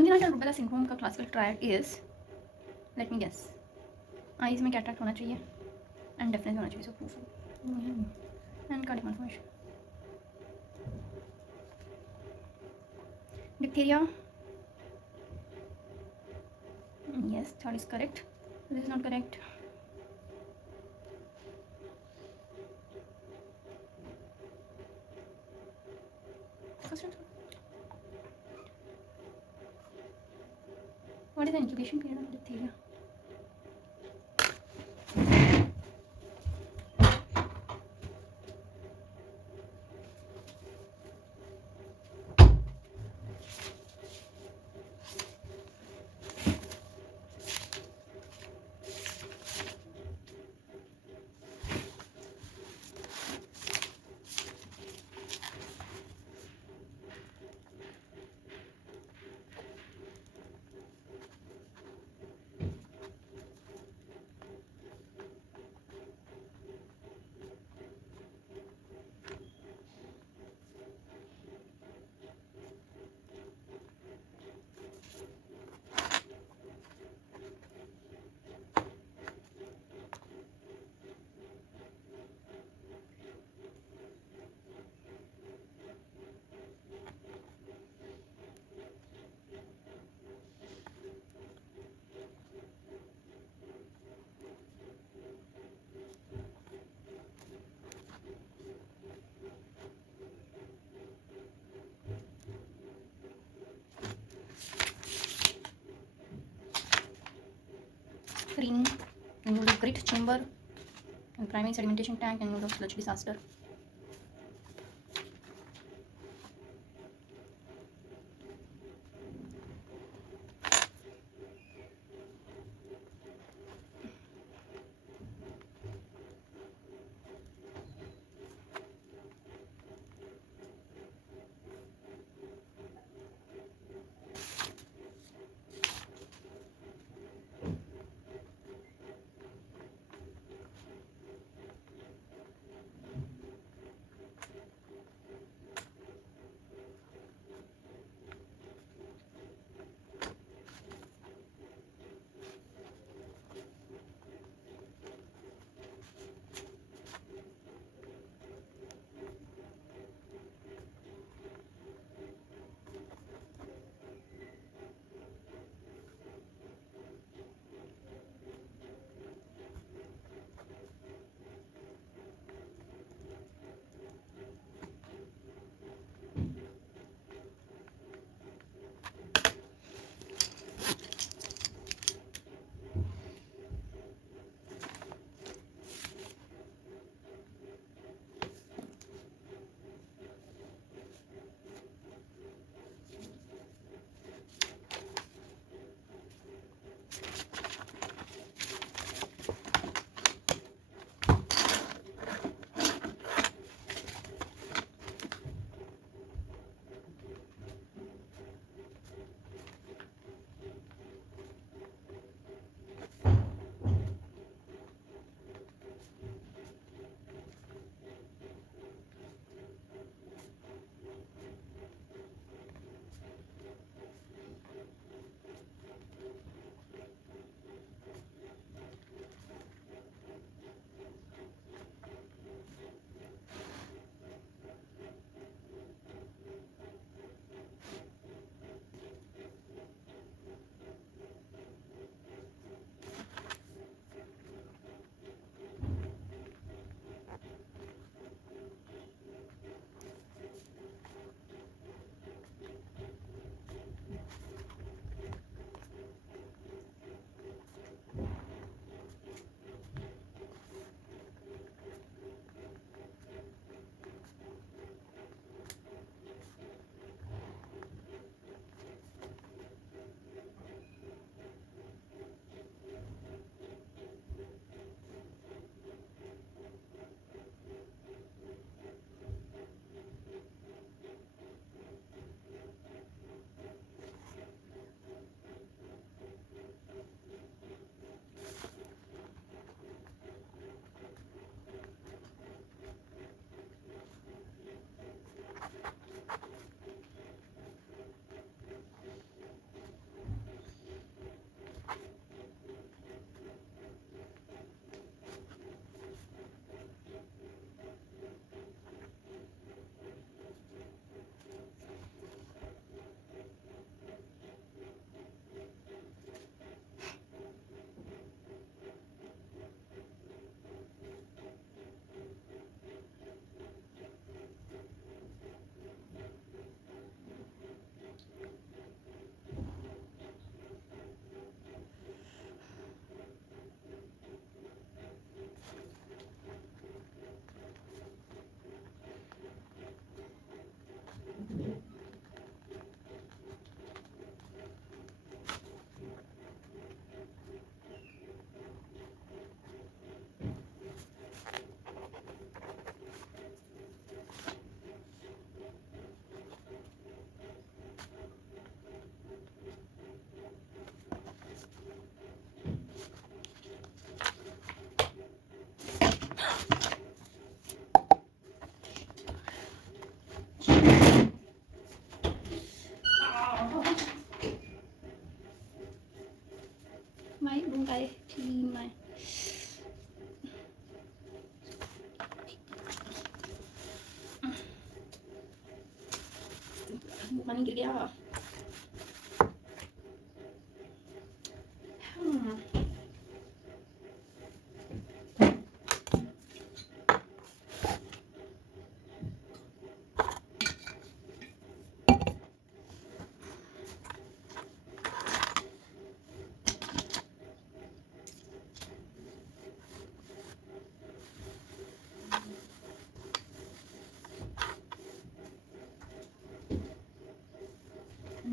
Congenital rubella syndrome का classical triad is, let me guess, eyes में cataract होना चाहिए एंड डेफनेस होना चाहिए, so proof and cardiac malformation. Diphtheria, yes, third is correct. This is not correct. First and third. What is the incubation period of diphtheria? Screening include a grit chamber and primary sedimentation tank and include a sludge disaster. पानी गिर गया।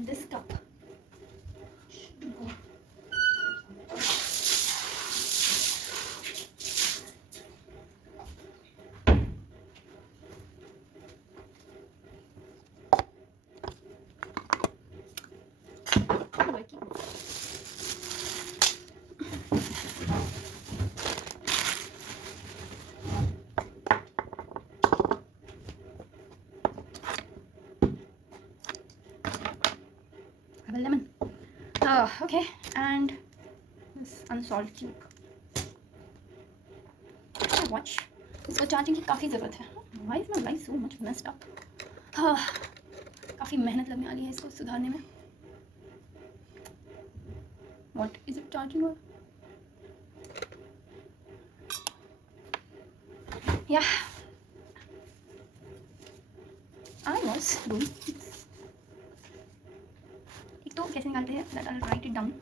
This cup should go. Have a lemon. Okay, and this unsolved cube. Watch. इसको charging की काफ़ी ज़रूरत है. Why is my life so much messed up? काफ़ी मेहनत लगने वाली है इसको सुधारने में. What is it charging on? Yeah. I was doing this. एक तो कैसे निकालते हैं? That I'll write it down.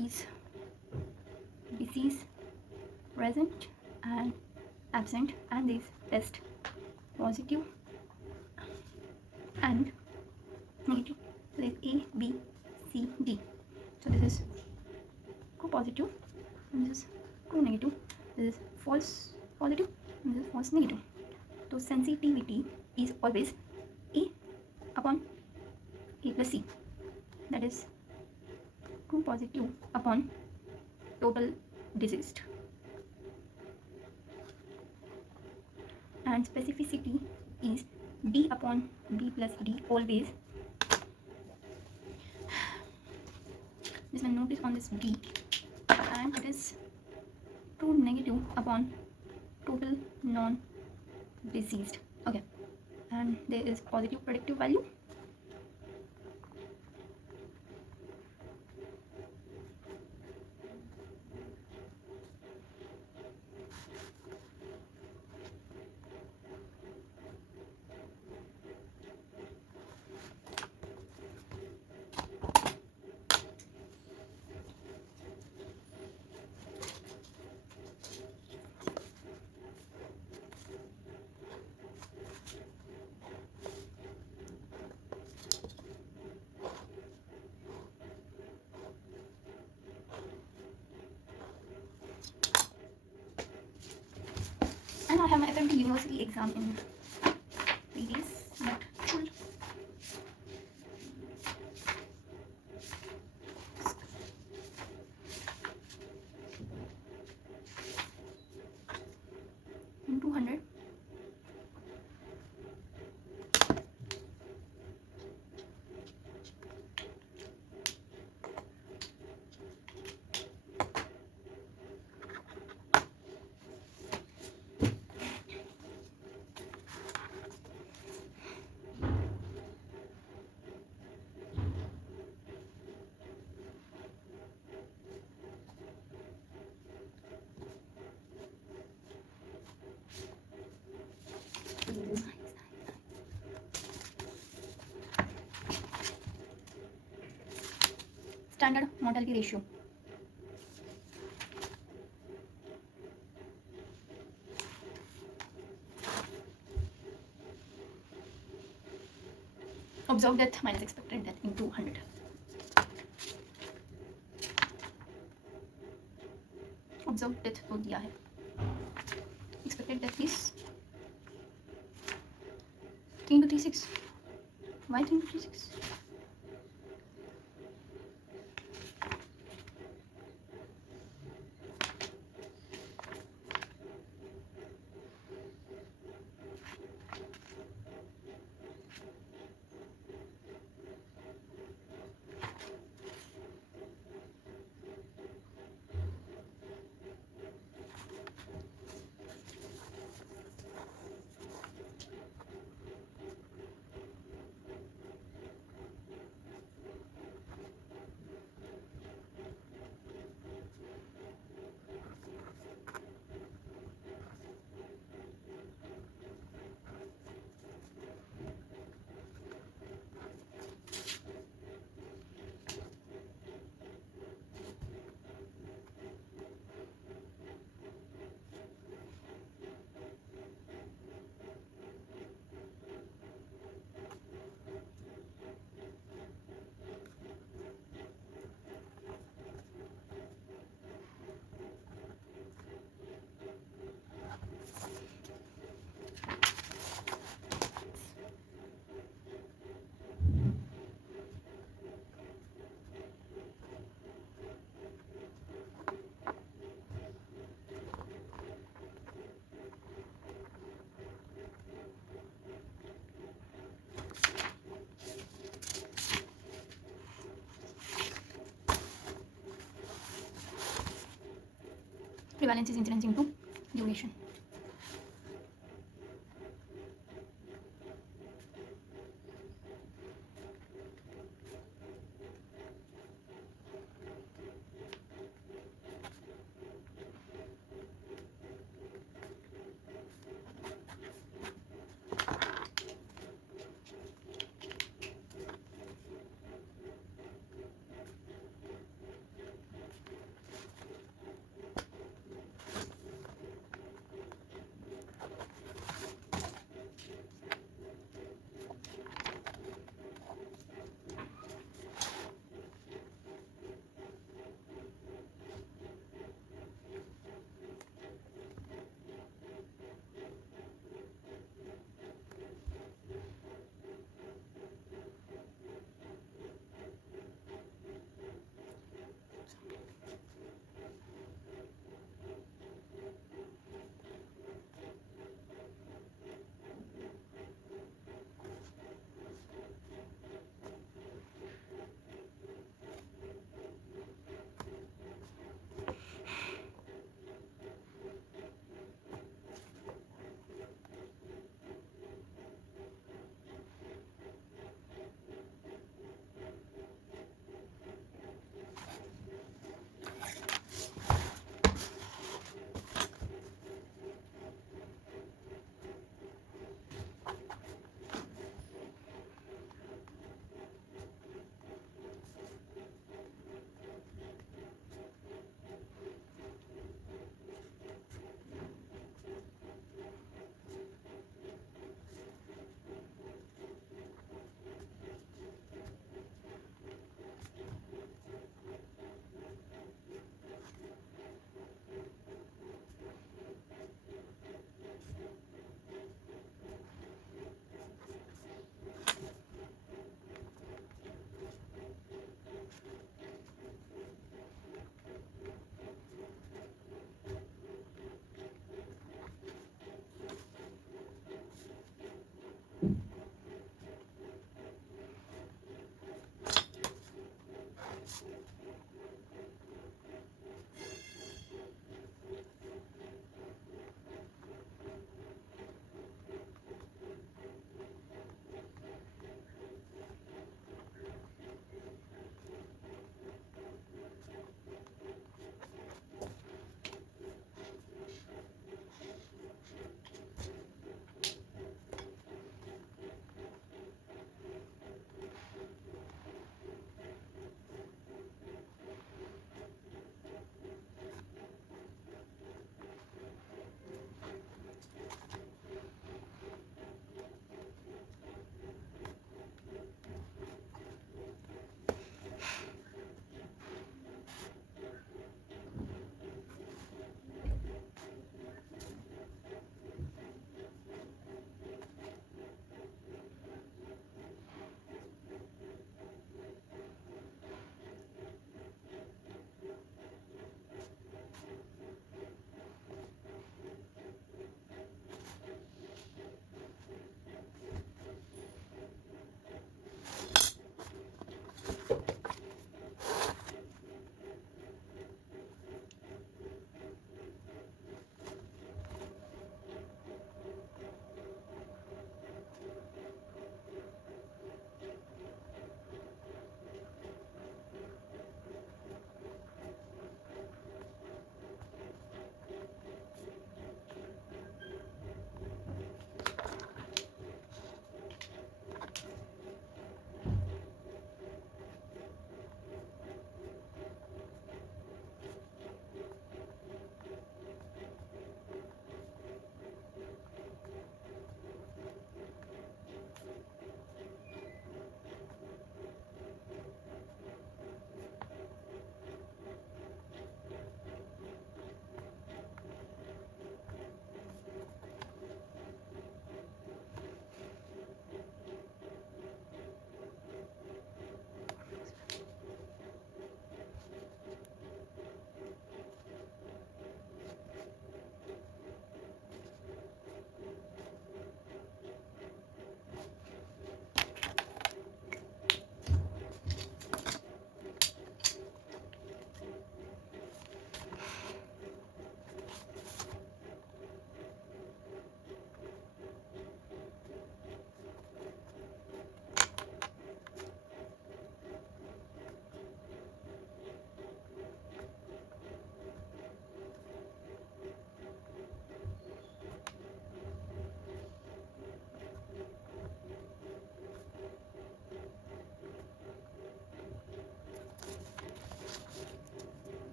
Is disease present and absent, and is test positive and negative. So there's A, B, C, D. So this is true positive, and this is true negative. This is false positive, and this is false negative. So sensitivity is always A upon A plus C. That is true positive upon total diseased. And specificity is D upon B plus D always. This one notice on this D, and it is true negative upon total non-diseased. Okay, and there is positive predictive value. And I have my FMT University exam in 3 days, but cool. In 200. Standard mortality ratio. Observed death minus expected death into 100. Observed death तो दिया है. Expected death is 3 to 36. Why 3 to 36? equivalence is incidence into duration.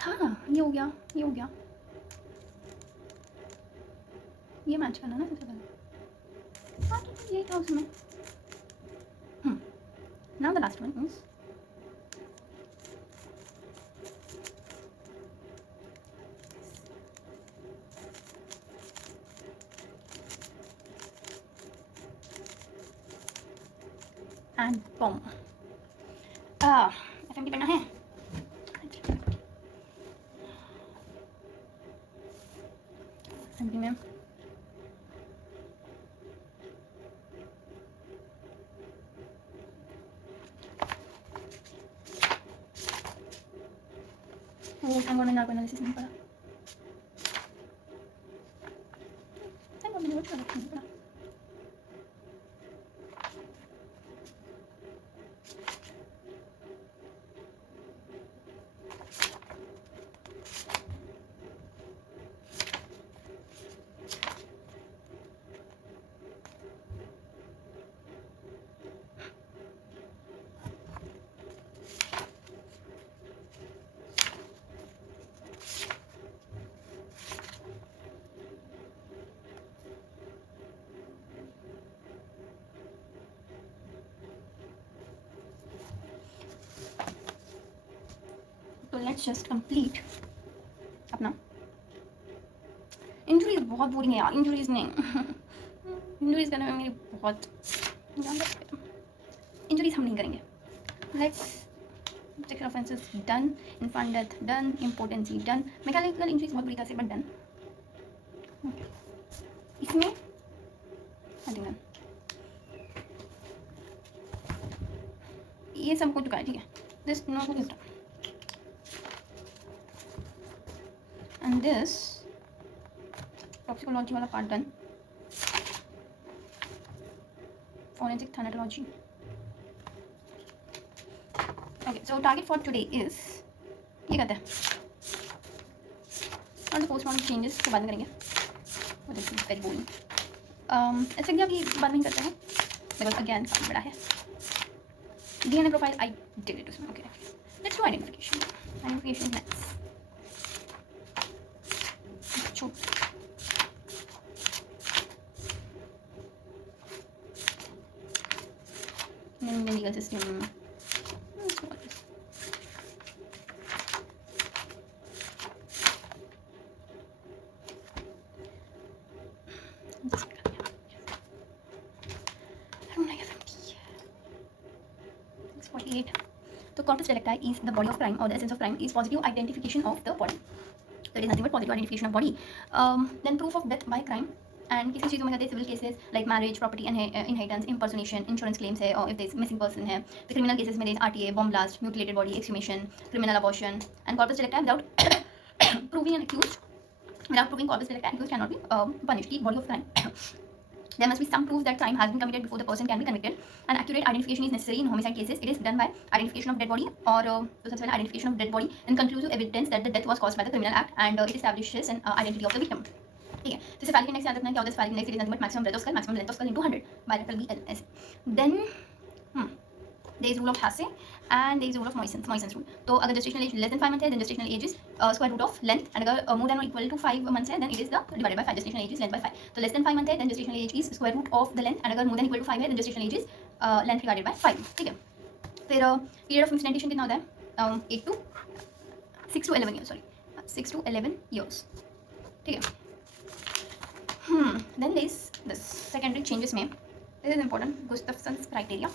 हाँ ये हो गया, ये हो गया, ये मैच करना ना सबसे पहले। हाँ तो यही था उसमें। Now the last one is and bomb. FMD पढ़ना है। एफएमडी में वो टाइम में नार्को एनालिसिस नहीं पढ़ा। टाइम में वो नहीं पढ़ा। तो लेट्स जस्ट कंप्लीट अपना। इंजरीज बहुत बोरिंग है यार, इंजरीज नहीं इंजरीज करने में मेरी बहुत इंजरीज हम नहीं करेंगे। Let's Sexual offences done, infant death done, impotency done, mechanical injuries बहुत बुरी तरह से बट डन. इसमें नथिंग डन. ये सब हो चुका है, ठीक है. This note is done and this toxicology वाला part done. Forensic thanatology. Okay, so target for today is ये कहते हैं और पोस्टमॉर्टम चेंजेस को बाद में करेंगे. Very boring. एसेक्सिया भी बाद में करते हैं बिकॉज अगेन काफी बड़ा है. DNA profile I did it उसमें. Okay, let's do identification. Identification is next. Indian legal system. So corpus delicti is the body of crime or the essence of crime is positive identification of the body. So it is nothing but positive identification of body. Then proof of death by crime. And किसी चीज़ों में कहते हैं civil cases like marriage, property inheritance, impersonation, insurance claims है, और if there missing person है. तो criminal cases में there RTA, bomb blast, mutilated body, exhumation, criminal abortion. And corpus delicti without proving an accused, without proving corpus delicti, accused cannot be punished. The body of crime. There must be some proof that crime has been committed before the person can be convicted. And accurate identification is necessary in homicide cases. It is done by identification of dead body or identification of dead body and conclusive evidence that the death was caused by the criminal act, and it establishes an identity of the victim. ठीक है. तो इसे phallic index याद रखना है. क्या होता है cephalic index? It is nothing but maximum breadth of skull, maximum length of skull into 100 bilateral BLS. Then there is rule of Hasse and there is rule of Moissan's rule. तो अगर gestation age less than 5 months है then gestation age is square root of length, and अगर more than or equal to 5 months है then it is the divided by 5. gestation age is length by 5. तो less than 5 months है then gestation age is square root of the length, and अगर more than equal to 5 है then gestation age is length divided by 5. ठीक है. फिर period of implantation कितना होता है? 6 to 11 years. 6 to 11 years. ठीक है. Then there is this secondary changes में. This is important. Gustafson's criteria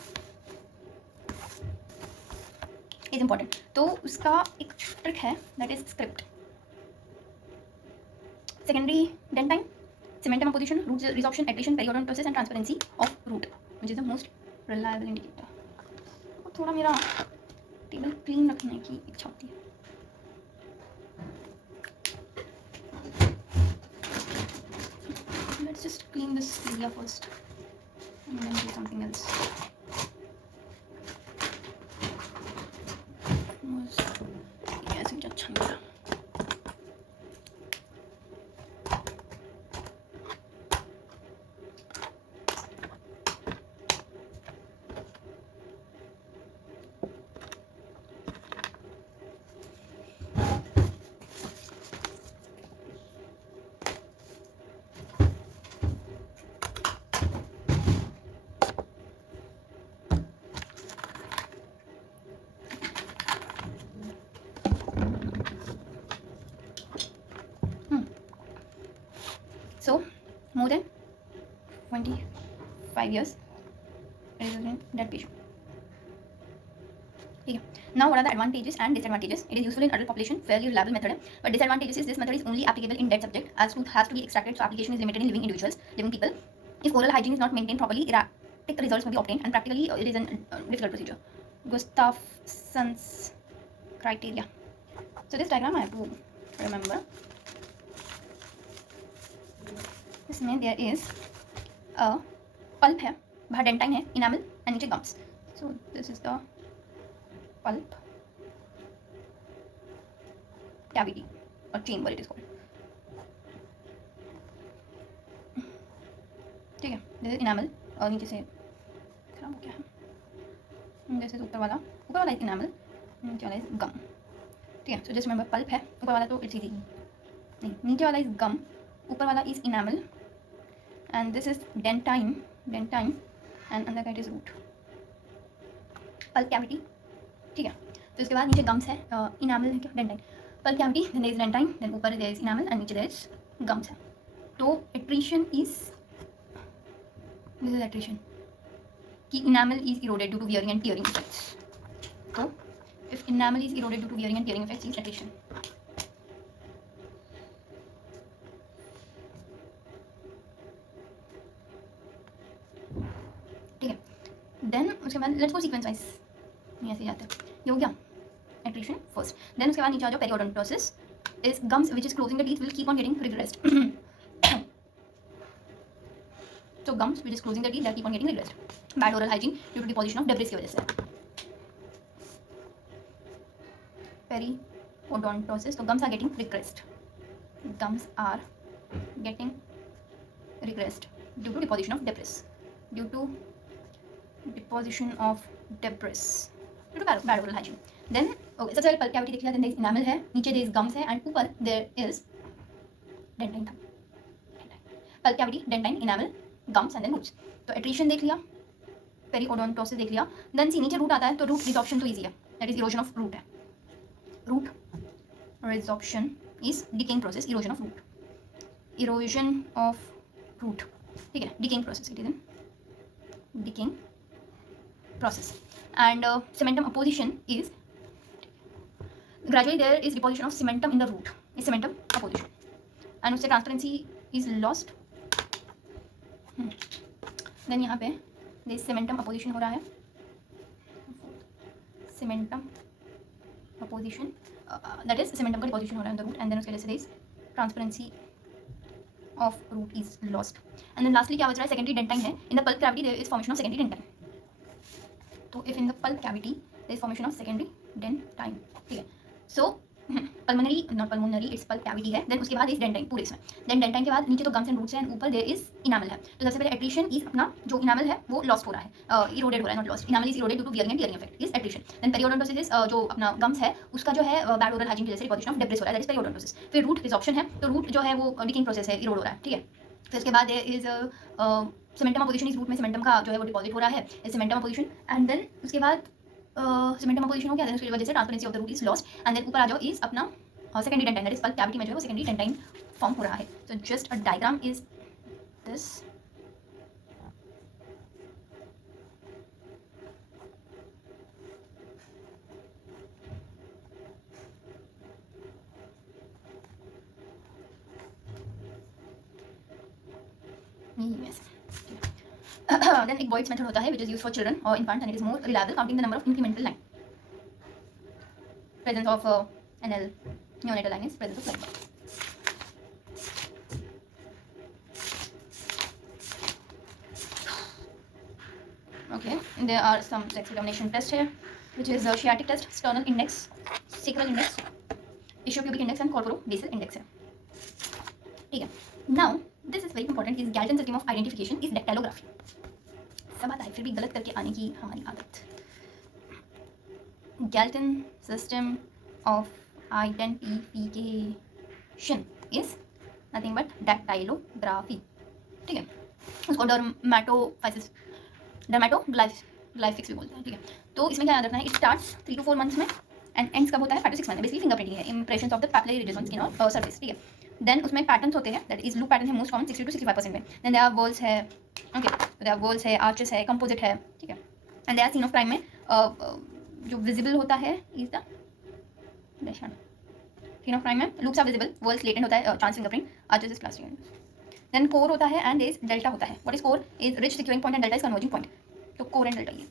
is important. तो उसका एक ट्रिक है that is script. Secondary dent time, cementum opposition, root resorption, attrition, periodontosis and transparency of root, which is the most reliable indicator. थोड़ा मेरा table clean रखने की इच्छा होती है. Let's just clean this area first and then do something else. Yes, it's अच्छा नहीं लगा. So, more than 25 years resulting in dead patient. ठीक है. Now, what are the advantages and disadvantages? It is useful in adult population, fairly reliable method. But disadvantages is this method is only applicable in dead subject, as tooth has to be extracted, so application is limited in living individuals, living people. If oral hygiene is not maintained properly, erratic results may be obtained, and practically it is a difficult procedure. Gustafson's criteria. So this diagram I have to remember. इसमें there is a pulp है, बाहर dentine है, enamel and नीचे gums. So this is the pulp cavity और chamber it is called. ठीक है. This is enamel और नीचे से खराब हो गया है. जैसे ऊपर वाला इज इनामल, नीचे वाला इज गम. ठीक है. सो जस्ट रिमेंबर पल्प है, ऊपर वाला तो इट्स इजी नहीं, नीचे वाला इज गम, ऊपर वाला is enamel, and this is dentine and अंदर का it is root. Pulp cavity. ठीक है. तो उसके बाद नीचे गम्स है, इनामल है क्या, dentine. Pulp cavity, then there is dentine, then ऊपर there is इनामल and नीचे there is गम्स है. तो attrition is, this is attrition कि enamel is eroded due to wearing and tearing effects. तो If enamel is eroded due to wearing and tearing effects, is attrition. ठीक है, then उसके बाद let's go sequence wise, ऐसे जाते हैं. ये हो गया attrition first. Then उसके बाद नीचे आ जाओ, periodontosis is gums which is closing the teeth will keep on getting regressed. So gums which is closing the teeth they keep on getting regressed. Bad oral hygiene due to deposition of debris की वजह से. Periodontosis, so gums are getting regressed. Gums are getting regressed due to deposition of debris. Due to deposition of debris. Due to bad oral hygiene. Then okay, सबसे पहले pulp cavity देख लिया. Then there is enamel है, नीचे there is gums है, and ऊपर there is dentine था. Pulp cavity, dentine, enamel, gums and then roots. तो attrition देख लिया, periodontosis देख लिया. Then सी नीचे root आता है, तो root resorption तो easy है, that is erosion of root है. Root resorption is decaying process, erosion of root. Erosion of root, ठीक है, decaying process, it is an decaying process. And cementum apposition is gradually there is deposition of cementum in the root, is cementum apposition, and उससे transparency is lost. Then यहाँ पे this cementum apposition हो रहा है, cementum apposition, that is cementum का deposition हो रहा है in the root, and then उसके वजह से this transparency of root is lost. And then lastly क्या बच रहा है, secondary dentine है. In the pulp cavity there is formation of secondary dentine. तो if in the pulp cavity there is formation of secondary dentine, ठीक है. So pulmonary, not pulmonary, it's pulp cavity है. Then उसके बाद is dentine पूरे इसमें. Then dentine के बाद नीचे तो gums and roots है, and ऊपर there is enamel है. तो सबसे पहले attrition is अपना जो enamel है वो lost हो रहा है, eroded हो रहा है, not lost. Enamel is eroded due to wearing and tearing effect, is attrition. Then periodontosis is जो अपना gums है उसका जो है bad oral hygiene की वजह से deposition of debris हो रहा है, that is periodontosis. फिर root resorption है, तो root जो है वो decaying process है, erode हो रहा है, ठीक है. फिर उसके बाद there is cementum apposition is root में cementum का जो है वो deposit हो रहा है, is cementum apposition. And then उसके बाद cementum apposition हो गया, then उसकी वजह से transparency of the root is lost. And then ऊपर आ जाओ is अपना secondary dentine, that is pulp cavity में जो है वो secondary dentine form हो रहा है. So just a diagram is this. Yes. Then एक Boyd's method होता है which is used for children or infants, and it is more reliable, counting the number of incremental line. Presence of NL, neonatal line, is presence of line. Okay, there are some sex examination tests here, which is Sciatic test, sternal index, sacral index, ischiopubic index and corporobasal index है, ठीक है. Now this is very important, is Galton system of identification is dactylography. सब आता है फिर भी गलत करके आने की हमारी आदत. Galton system of identification is nothing but dactylography, ठीक है. उसको डर्मेटोग्लाइफिक्स भी बोलते हैं, ठीक है. तो इसमें क्या याद रखना है, इट स्टार्ट्स 3 to 4 months में एंड एंड्स कब होता है, 5 to 6 months में. बेसिकली फिंगरप्रिंटिंग है, impressions of the papillary ridges on skin और सरफेस, ठीक है. देन उसमें पैटर्न्स होते हैं, दैट इज लूप पैटर्न है मोस्ट कॉमन 60 to 65% में. देन देयर आर वॉल्स है, ओके, देयर आर वॉल्स है, आर्चेस है, कंपोजिट है, ठीक है. And there are seen of crime में जो विजिबल होता है is the scene of crime में loops are visible, whorls latent होता है, chance fingerprint, arches is plastic. Then core होता है एंड इज डेल्टा होता है. What is core, is ridge recurving point and delta is converging point. तो core and delta, ये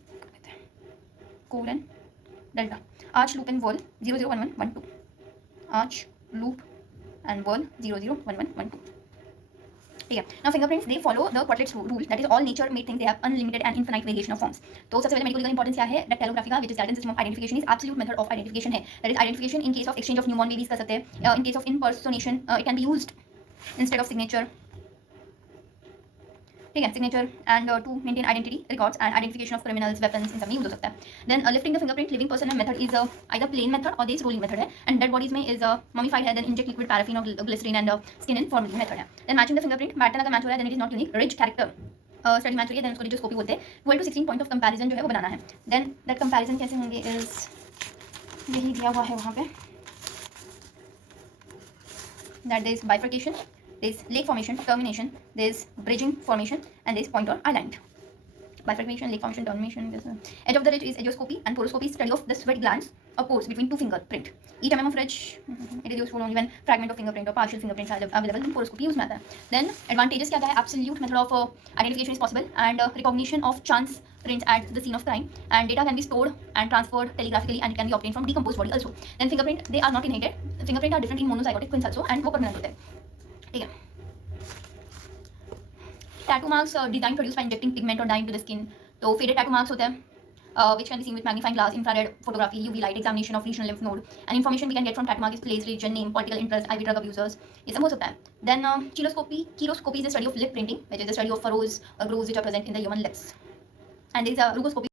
core and delta. Arch loop and whorl 001112, arch loop and wall 001112, ठीक है. Now fingerprints they follow the Quetelet's rule, that is all nature made things they have unlimited and infinite variation of forms. तो सबसे पहले medical legal importance क्या है, dactylography का, which is Galton system of identification is absolute method of identification है. that is identification in case of exchange of newborn babies कर सकते हैं, in case of impersonation it can be used instead of signature, ठीक है, signature and to maintain identity records and identification of criminals, weapons, इन सब में use हो सकता है. Then lifting the fingerprint living person method is either plain method और this rolling method है. एंड डेड बॉडीज में इज ममीफाइड है, देन इंजेक्ट लिक्विड पैराफिन और glycerine and skin in formalin method है. Then matching the fingerprint pattern अगर match हो रहा है then it is not unique, rich character study match हो रही है देन उसको रिजोस्कोपी बोलते हैं. 12 to 16 पॉइंट ऑफ कंपैरिजन जो है वो बनाना है. देन दैट कंपैरिजन कैसे होंगे इज यही दिया हुआ है वहाँ पे, that there is bifurcation, there is lake formation, termination, there is bridging formation, and there is point or aligned. Bifurcation, lake formation, termination. Edge of the ridge is edgeoscopy, and poroscopy is study of the sweat glands a pores between two fingerprint. Each MM of which it is useful only when fragment of fingerprint or partial fingerprints are available. then poroscopy use में आता है. Then advantages क्या है? Absolute method of identification is possible and recognition of chance prints at the scene of crime, and data can be stored and transferred telegraphically, and it can be obtained from decomposed body also. Then fingerprint, they are not inherited. Fingerprint are different in monozygotic twins also, and वो permanent होते हैं. ठीक है. Tattoo marks designed produced by injecting pigment or dye into the skin. तो faded tattoo marks होते हैं. Which can be seen with magnifying glass, infrared photography, UV light, examination of regional lymph node. And information we can get from tattoo mark is place, region, name, political interest, IV drug abusers. ये सब हो सकता है. Then chiroscopy is the study of lip printing, which is the study of furrows or grooves which are present in the human lips. And there is a rugoscopy.